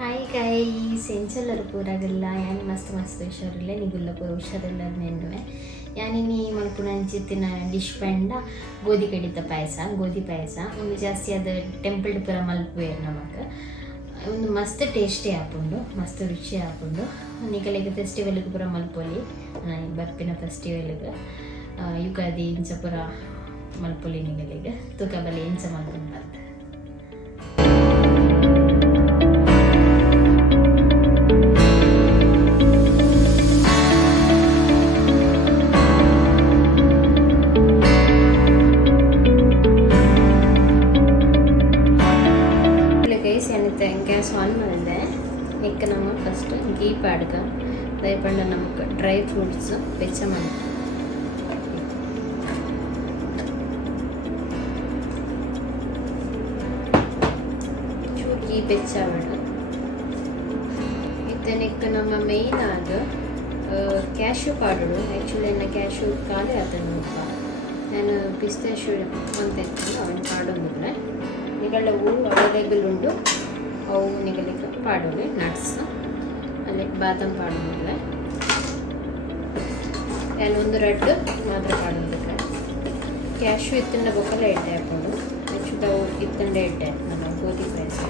hi guys ಎಂಚೆಲ್ಲರು ಪೂರಾಗಿಲ್ಲ ಯಾನಿ ಮಸ್ತ್ ಹುಷಾರಿಲ್ಲ ನಿಗುಲ್ಲ ಪೂರ ಹುಷಾರಿಲ್ಲ ನೆನ್ನುವೆ ಯಾನಿನಿ ಮಲ್ಪುನ ಅಂಚಿತ್ತಿನ ಡಿಶ್ ಪಂಡ ಗೋಧಿ ಪಾಯಸ ಒಂದು ಜಾಸ್ತಿ ಅದು ಟೆಂಪಲ್ಡ್ ಪೂರ ಮಲ್ಪುವೆ ನಮಗೆ ಒಂದು ಮಸ್ತ್ ಟೇಸ್ಟಿ ಆಪುಂಡು ಮಸ್ತ್ ರುಚಿ ಆಪುಂಡು ನಿಕಲೆಗೆ ಫೆಸ್ಟಿವಲ್ಗೆ ಪೂರ ಮಲ್ಪೊಲಿ ಬರ್ಪಿನ ಫೆಸ್ಟಿವಲ್ಗೆ ಯುಗಾದಿ ಇಂಚ ಪೂರ ಮಲ್ಪೊಲಿ ನಿಗಲಿಗೆ ತೂಕ ಬಲೆ ಇಂಚ ಮಲ್ಪುಂಡು ಬರ್ತೆ ಗ್ಯಾಸ್ ಆನ್ ಮಾಡಿದೆ ಇಕ್ಕ ನಮ್ಮ ಫಸ್ಟ್ ಗೀ ಪಾಡ್ಗ ದಯಪಂಡ ನಮಗೆ ಡ್ರೈ ಫ್ರೂಟ್ಸ್ ಬೆಚ್ಚ ಮಾಡಿ ಚೂರು ಗೀ ಬೆಚ್ಚ ಬಿಡು ಇಕ್ಕ ನಮ್ಮ ಮೇಯ್ನ್ ಆದ ಕ್ಯಾಶ್ಯೂ ಪಾಡು ಆ್ಯಕ್ಚುಲಿ ನನ್ನ ಕ್ಯಾಶ್ಯೂ ಖಾಲಿ ಅದನ್ನು ನಾನು ಪಿಸ್ತಾಶ್ಯೂ ಅಂತ ಅವನು ಪಾಡೋದಿಲ್ಲ ನಿಗಳ ಹೂವು ಅವೈಲೇಬಲ್ ಉಂಟು ಅವು ನಿಗಲಿಕ್ಕೆ ಪಾಡೋದು ನಟ್ಸ್ ಅಲ್ಲಿ ಬಾದಾಮ್ ಪಾಡೋದಿಲ್ಲ ಒಂದು ರಡ್ಡು ಮಾತ್ರ ಪಾಡೋದಿಲ್ಲ ಕ್ಯಾಶು ಇತ್ತಿನ ಬೊಕ್ಕಲ ಎಡ್ಡೆ ಹಾಕೊಂಡು ನೆಕ್ಸ್ಟ್ ಅವು ಇತ್ತಂಡೆ ಎಡ್ಡೆ ನಮ್ಮ ಗೋಧಿ ಪಾಯಸ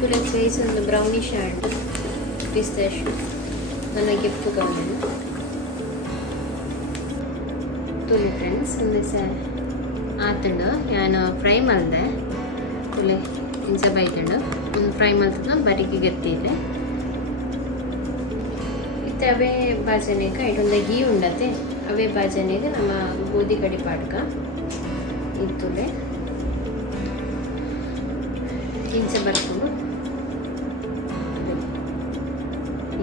ತುಲೆ ಫೇಸ್ ಒಂದು ಬ್ರೌನಿಶ್ ಆ್ಯಂಡ್ ಪಿಸ್ತಾಶ್ಯೂ ನನ್ನ ಗಿಫ್ಟ್ ತಗೊಂಡು ತುಳಿ ಫ್ರೆಂಡ್ಸ್ ಒಂದು ಆತಂಡು ನಾನು ಫ್ರೈ ಮಾಡಿದೆ ತುಲೆ ಇಂಚ ಬೈತಂಡು ಒಂದು ಫ್ರೈ ಮಾಡ್ತದ ಬರೀಕೆ ಗತ್ತಿದೆ ಇತ್ತು ಅವೇ ಬಾಜನೆಗೆ ಇಟೊಂದು ಗೀ ಉಂಡತೆ ಅವೇ ಬಾಜನೆಗೆ ನಮ್ಮ ಗೋಧಿ ಕಡಿ ಪಾಡ್ಕ ಇತ್ತುಲೆ ಇಂಚ ಬರ್ಕೊಂಡು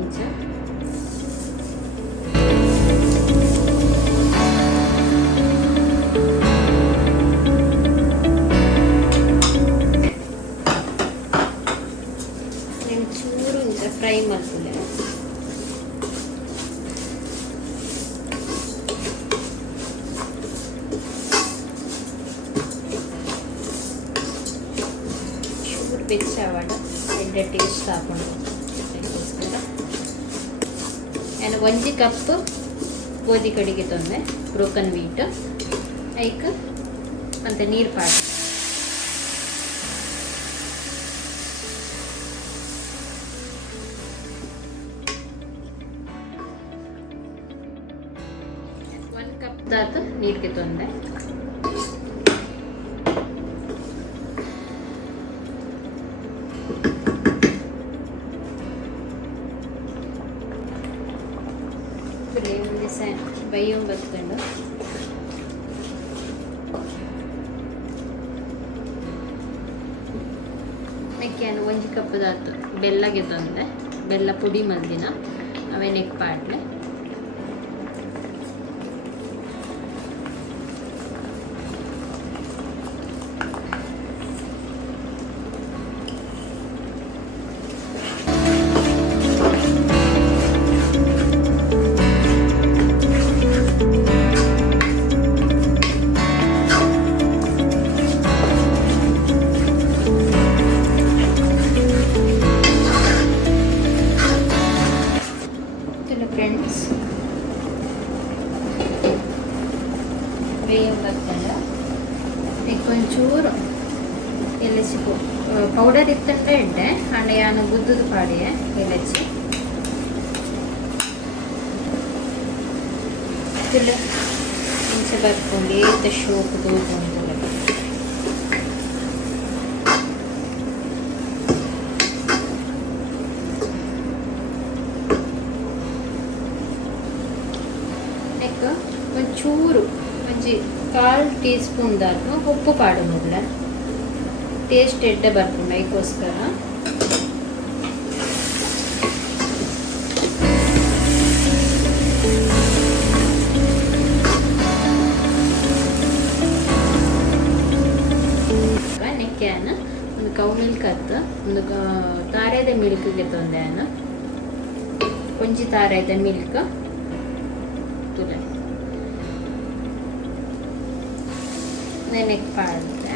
ಇಂಚ ಫ್ರೈ ಮಾಡ್ತೀನಿ ಶುಗರ್ ಬೆಚ್ಚಾವಾಡ ಎಡ್ಡೆ ಟೇಸ್ಟ್ ಹಾಕೊಂಡು ನಾನು 1 ಕಪ್ ಗೋಧಿ ಕಡಿಗೆ ತೊಂದೆ ಬ್ರೋಕನ್ ವೀಟ್ ಐಕ್ ಅಂತ ನೀರು ಪಾಡು ಕಪ್ ನೀರಿಗೆ ತೊಂದೆ ಬೈಯೋ ಬತ್ಕೊಂಡು ಮೆಕ್ಕೆಯನ್ನು 1 ಕಪ್ ಬೆಲ್ಲಗೆ ತೊಂದೆ ಬೆಲ್ಲ ಪುಡಿ ಮಲ್ದಿನ ಅವೇ ನೆಕ್ ಪಾಡ್ಲೆ ಫ್ರೆಂಡ್ಸ್ ಬೇಯ ಬರ್ತಲ್ಲ ಒಂಚೂರು ಎಲಚಿ ಪೌಡರ್ ಇತ್ತಂದ್ರೆ ಇಡ್ಡೆ ಅಂಡ್ ಯಾನು ಗುದ್ದದು ಪಾಡಿಯೆ ಎಲಚಿ ಇಂಚ ಬರ್ಕೊಂಡು ಏತ ಶೋಕ್ ತೋಕೊಂಡು ಒಂಚೂರು ಒಂಜಿ 1/4 ಟೀ ಸ್ಪೂನ್ ದಾತು ಉಪ್ಪು ಪಾಡು ಮೊದಲ ಟೇಸ್ಟ್ ಎಡ್ಡೆ ಬರ್ಕೊಂಡು ಅದಕ್ಕೋಸ್ಕರ ನೆಕ್ಕೆನ ಒಂದು ಕೌ ಮಿಲ್ಕ್ ಒಂದು ತಾರೆದ ಮಿಲ್ಕ್ಗೆ ತೊಂದೆ ಒಂಜಿ ತಾರೆದ ಮಿಲ್ಕ್ ತುಲೆ ನೆನೆಗೆ ಪಾಡ್ದೆ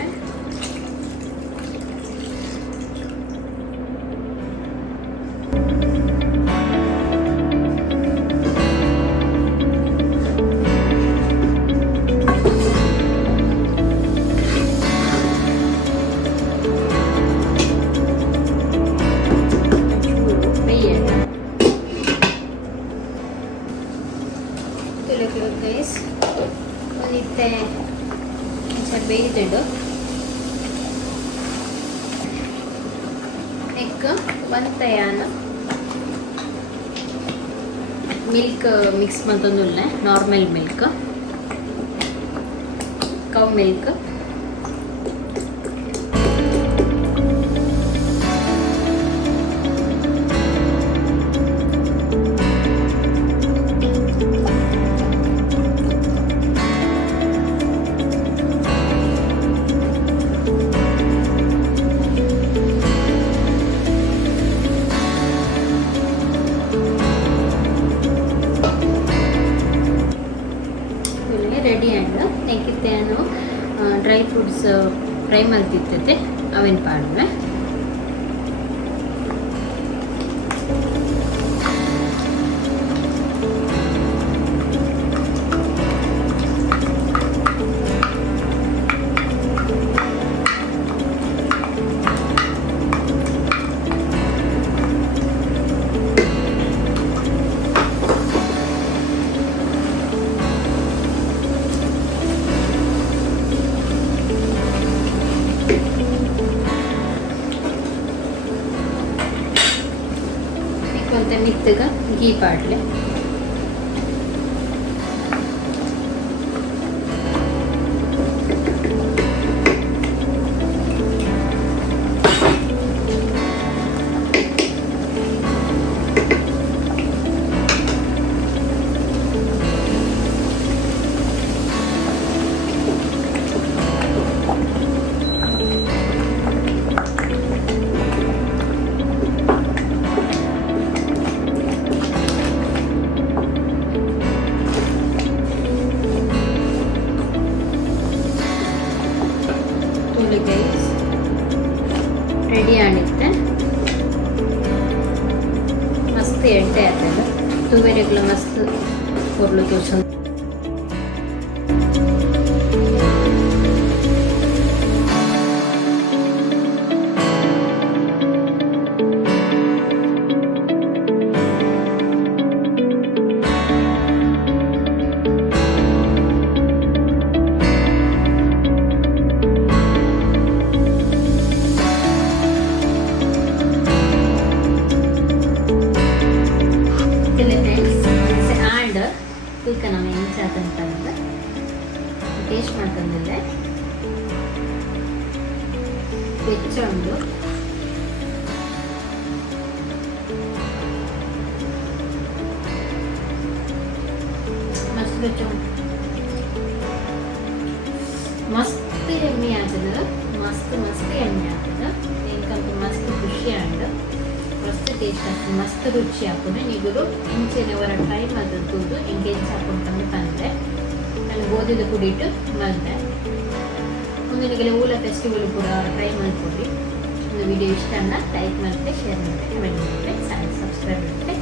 ಗೈಸ್ ಒಂದಿತ್ತೆ ಬೇಯ್ದಿಡು ಎಗ್ ಒಂತೆಯಾನ ಮಿಲ್ಕ್ ಮಿಕ್ಸ್ ಮತ್ತೊಂದುಲ್ಲೆ normal milk cow milk ready and ನೆಕ್ಕಿತ್ತೇನು ಡ್ರೈ ಫ್ರೂಟ್ಸ್ ಫ್ರೈ ಮಾಡ್ತಿರ್ತೈತೆ ಅವೇನು ಪಾಡ್ವೆ కొంత మెత్తగా గీ పాడలే ಗೈಸ್ ರೆಡಿ ಆಣಿತ್ತೆ ಮಸ್ತ್ ಎಡ್ಡೆ ಆಗ್ತದೆ ತುವೇರೆಗ್ಲ ಮಸ್ತ್ ಕೊರ್ಲು ತೋರ್ಸ ಈಗ ನಾವು ಹೆಂಗೆ ಚಾತಂತಂದ್ರೆ ಟೇಸ್ಟ್ ಮಾಡ್ಕೊಂಡ್ಮೇಲೆ ಬೆಚ್ಚೊಂಡು ಮಸ್ತ್ ಬೆಚ್ಚೊಂಡು ಮಸ್ತ್ ಎಮ್ಮೆ ಆಗ್ತದ ಮಸ್ತ್ ಎಣ್ಣೆ ಆಗ್ತದ ಏನಕ್ಕಂತ ಮಸ್ತ್ ಖುಷಿ ಆಂಡ್ ಮಸ್ತ್ ಟೇಸ್ಟ್ ಆಗ್ತದೆ ಮಸ್ತ್ ರುಚಿ ಹಾಕೊಂಡು ನೀಗುರು ಇಂಚಿನವರ ಟ್ರೈ ಮಾಡಿದ್ದು ಎಂಗೇಜ್ ಹಾಕೊಂಡು ಬಂದೆ ನಾನು ಗೋಧಿದ ಕುಡಿಟ್ಟು ಬಂದೆ ಮುಂದಿನ ಊಲ ಫೆಸ್ಟಿವಲ್ ಕೂಡ ಟ್ರೈ ಮಾಡಿಕೊಡ್ರಿ ಒಂದು ವಿಡಿಯೋ ಇಷ್ಟ ಲೈಕ್ ಮಾಡಿದ್ರೆ ಶೇರ್ ಮಾಡಿದ್ರೆ ಕಮೆಂಟ್ ಮಾಡಿದ್ರೆ ಚಾನಲ್ ಸಬ್ಸ್ಕ್ರೈಬ್ ಮಾಡಿದ್ರೆ